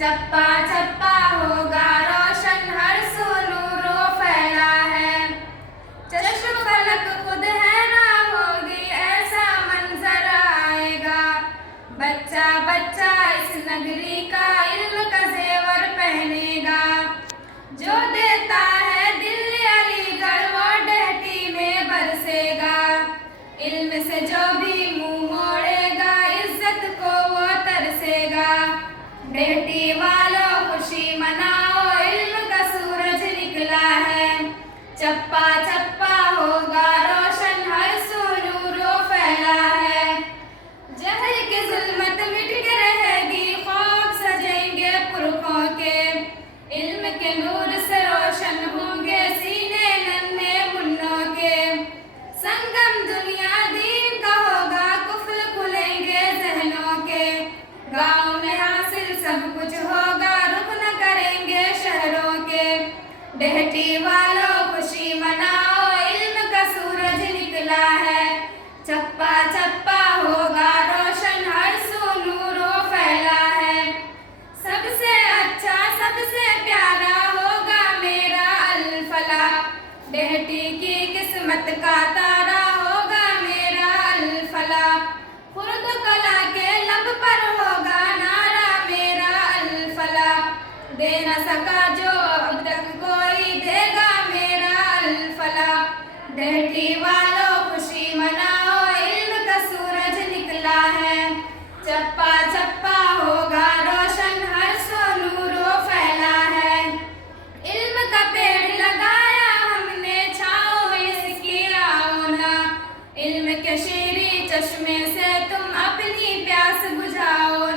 चप्पा चप्पा होगा रोशन, हर सू नूरो फैला है। चश्म फलक खुद है ना होगी, ऐसा मंजर आएगा। बच्चा बच्चा इस नगरी का इल्म का जेवर पहनेगा। जो देता है दिल्ली अलीगढ़ वो डेहटी में बरसेगा। इल्म से जो भी मुंह मोड़ेगा इज्जत को वो तरसेगा। डेहटी वालों खुशी मनाओ, इल्म का सूरज निकला है। चप्पा चप्पा होगा रोशन, हर सू नूरो फैला है। जहल की जुल्मत मिट के रहेगी, खौफ सजेंगे पुरखों के। इल्म के नूर से रोशन होंगे सीने नन्हे मुन्नों के। संगम दुनिया दीन का होगा, कुफ्र खुलेंगे जहनों के। गाँव में हासिल सब कुछ होगा, रुख न करेंगे शहरों के। डेहटी वालों खुशी मनाओ, इल्म का सूरज निकला है। चप्पा चप्पा होगा रोशन, हर सू नूरो फैला है। सबसे अच्छा सबसे प्यारा होगा मेरा अल-फला। डेहटी की किस्मत का तारा होगा मेरा अल-फला। खुर्द कला के लब पर होगा नारा मेरा अल-फला। दे न सका जो अब तक कोई, देगा मेरा अल-फला। डेहटी वालों खुशी मनाओ, इल्म का सूरज निकला है। चप्पा चप्पा होगा रोशन, हर सू नूरो फैला है। इल्म का पेड़ लगाया हमने, छाओ में इसकी आओ ना। इल्म के शीरी चश्मे से तुम अपनी प्यास बुझाओ